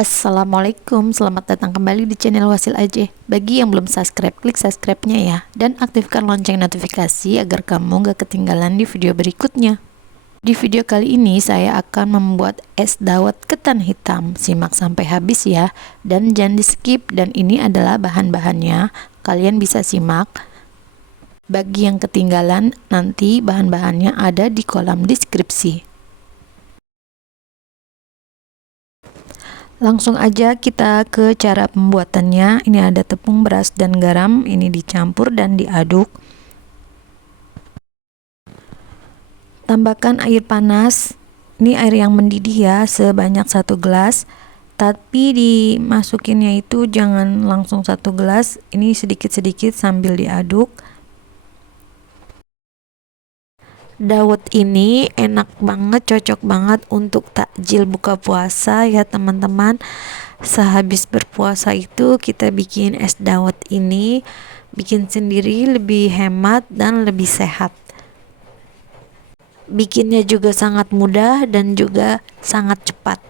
Assalamualaikum, selamat datang kembali di channel Wasil Aja. Bagi yang belum subscribe, klik subscribe-nya ya. Dan aktifkan lonceng notifikasi agar kamu gak ketinggalan di video berikutnya. Di video kali ini saya akan membuat es dawet ketan hitam. Simak sampai habis ya. Dan jangan di skip, dan ini adalah bahan-bahannya. Kalian bisa simak. Bagi yang ketinggalan, nanti bahan-bahannya ada di kolom deskripsi. Langsung aja kita ke cara pembuatannya. Ini ada tepung, beras, dan garam. Ini dicampur dan diaduk. Tambahkan air panas. Ini air yang mendidih ya, sebanyak 1 gelas. Tapi dimasukinnya itu jangan langsung 1 gelas. Ini sedikit-sedikit sambil diaduk. Dawet ini enak banget, cocok banget untuk takjil buka puasa ya teman-teman. Sehabis berpuasa itu kita bikin es dawet ini, bikin sendiri lebih hemat dan lebih sehat. Bikinnya juga sangat mudah dan juga sangat cepat.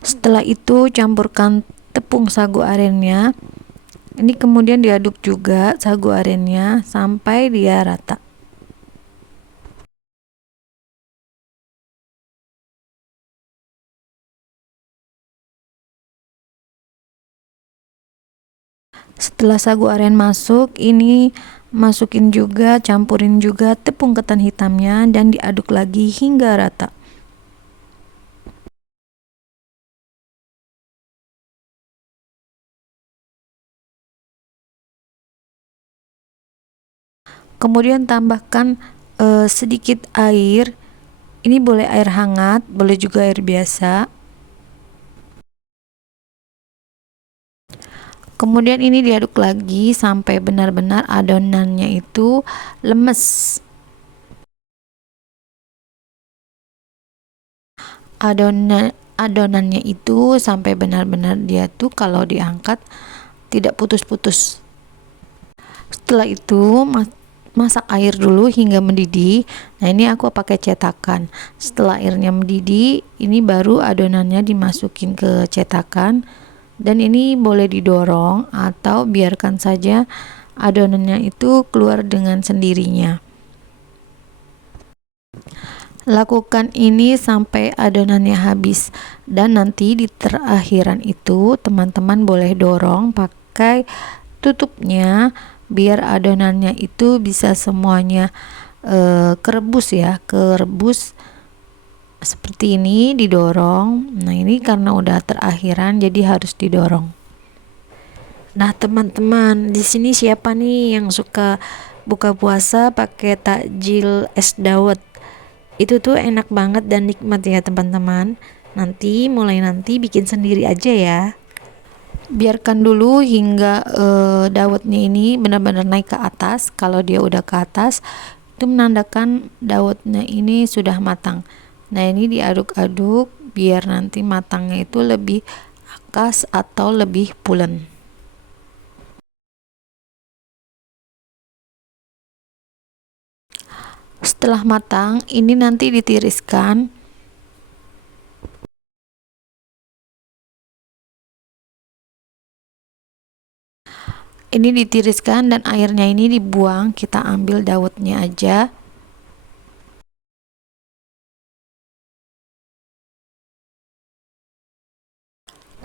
Setelah itu campurkan tepung sagu arennya. Ini kemudian diaduk juga sagu arennya sampai dia rata. Setelah sagu aren masuk, ini masukin juga, campurin juga tepung ketan hitamnya dan diaduk lagi hingga rata. Kemudian tambahkan sedikit air. Ini boleh air hangat, boleh juga air biasa. Kemudian ini diaduk lagi sampai benar-benar adonannya itu lemes. Adonannya itu sampai benar-benar dia tuh kalau diangkat tidak putus-putus. Setelah itu masak air dulu hingga mendidih. Nah, ini aku pakai cetakan. Setelah airnya mendidih, ini baru adonannya dimasukin ke cetakan. Dan ini boleh didorong atau biarkan saja adonannya itu keluar dengan sendirinya. Lakukan ini sampai adonannya habis, dan nanti di terakhiran itu teman-teman boleh dorong pakai tutupnya biar adonannya itu bisa semuanya kerebus ya, kerebus seperti ini, didorong. Nah, ini karena udah terakhiran jadi harus didorong. Nah, teman-teman, di sini siapa nih yang suka buka puasa pakai takjil es dawet? Itu tuh enak banget dan nikmat ya teman-teman. Mulai nanti bikin sendiri aja ya. Biarkan dulu hingga dawetnya ini benar-benar naik ke atas. Kalau dia udah ke atas, itu menandakan dawetnya ini sudah matang. Nah, ini diaduk-aduk biar nanti matangnya itu lebih akas atau lebih pulen. Setelah matang, ini nanti ditiriskan. Ini ditiriskan dan airnya ini dibuang, kita ambil dawetnya aja.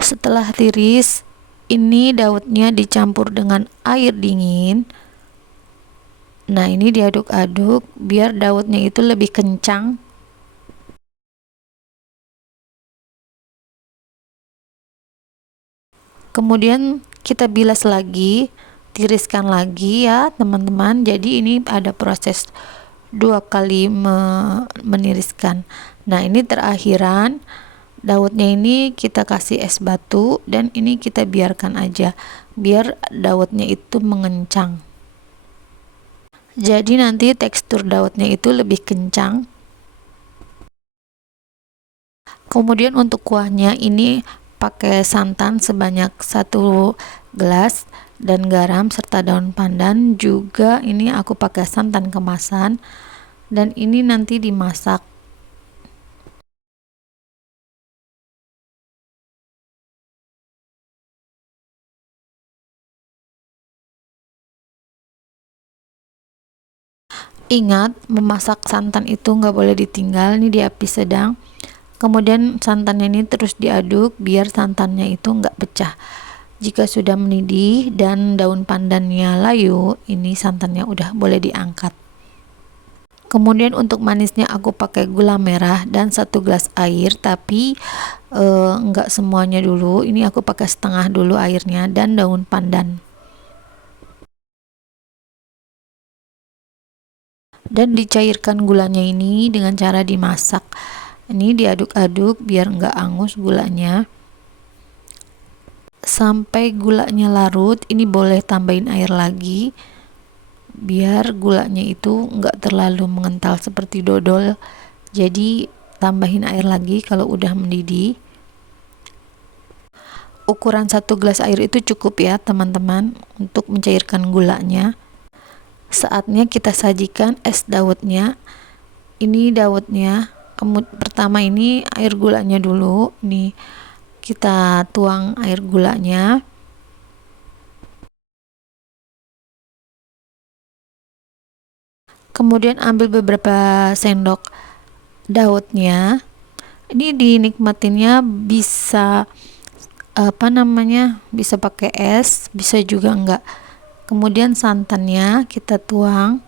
Setelah tiris, ini dawetnya dicampur dengan air dingin. Nah, ini diaduk-aduk biar dawetnya itu lebih kencang. Kemudian kita bilas lagi, tiriskan lagi ya teman-teman. Jadi ini ada proses 2 kali meniriskan. Nah, ini terakhiran dawetnya ini kita kasih es batu dan ini kita biarkan aja biar dawetnya itu mengencang. Jadi nanti tekstur dawetnya itu lebih kencang. Kemudian untuk kuahnya ini pakai santan sebanyak 1 gelas dan garam serta daun pandan. Juga ini aku pakai santan kemasan dan ini nanti dimasak. Ingat, memasak santan itu nggak boleh ditinggal, ini di api sedang. Kemudian santannya ini terus diaduk biar santannya itu nggak pecah. Jika sudah mendidih dan daun pandannya layu, ini santannya udah boleh diangkat. Kemudian untuk manisnya aku pakai gula merah dan 1 gelas air, tapi enggak semuanya dulu. Ini aku pakai setengah dulu airnya dan daun pandan. Dan dicairkan gulanya ini dengan cara dimasak. Ini diaduk-aduk biar enggak angus gulanya. Sampai gulanya larut, ini boleh tambahin air lagi biar gulanya itu enggak terlalu mengental seperti dodol. Jadi tambahin air lagi kalau udah mendidih. Ukuran 1 gelas air itu cukup ya teman-teman untuk mencairkan gulanya. Saatnya kita sajikan es dawetnya. Ini dawetnya, pertama ini air gulanya dulu. Nih kita tuang air gulanya. Kemudian ambil beberapa sendok dawetnya. Ini dinikmatinnya bisa bisa pakai es, bisa juga enggak. Kemudian santannya kita tuang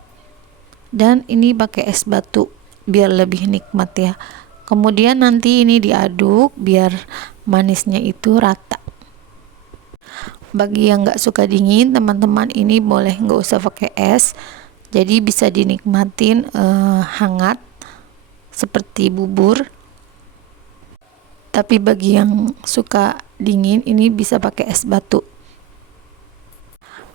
dan ini pakai es batu biar lebih nikmat ya. Kemudian nanti ini diaduk biar manisnya itu rata. Bagi yang enggak suka dingin, teman-teman ini boleh enggak usah pakai es, jadi bisa dinikmatin hangat seperti bubur. Tapi bagi yang suka dingin, ini bisa pakai es batu.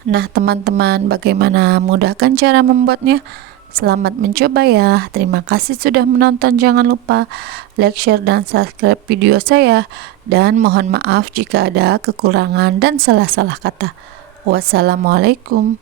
Nah teman-teman, bagaimana, mudahkan cara membuatnya? Selamat mencoba ya. Terima kasih sudah menonton. Jangan lupa like, share, dan subscribe video saya. Dan mohon maaf jika ada kekurangan dan salah-salah kata. Wassalamualaikum.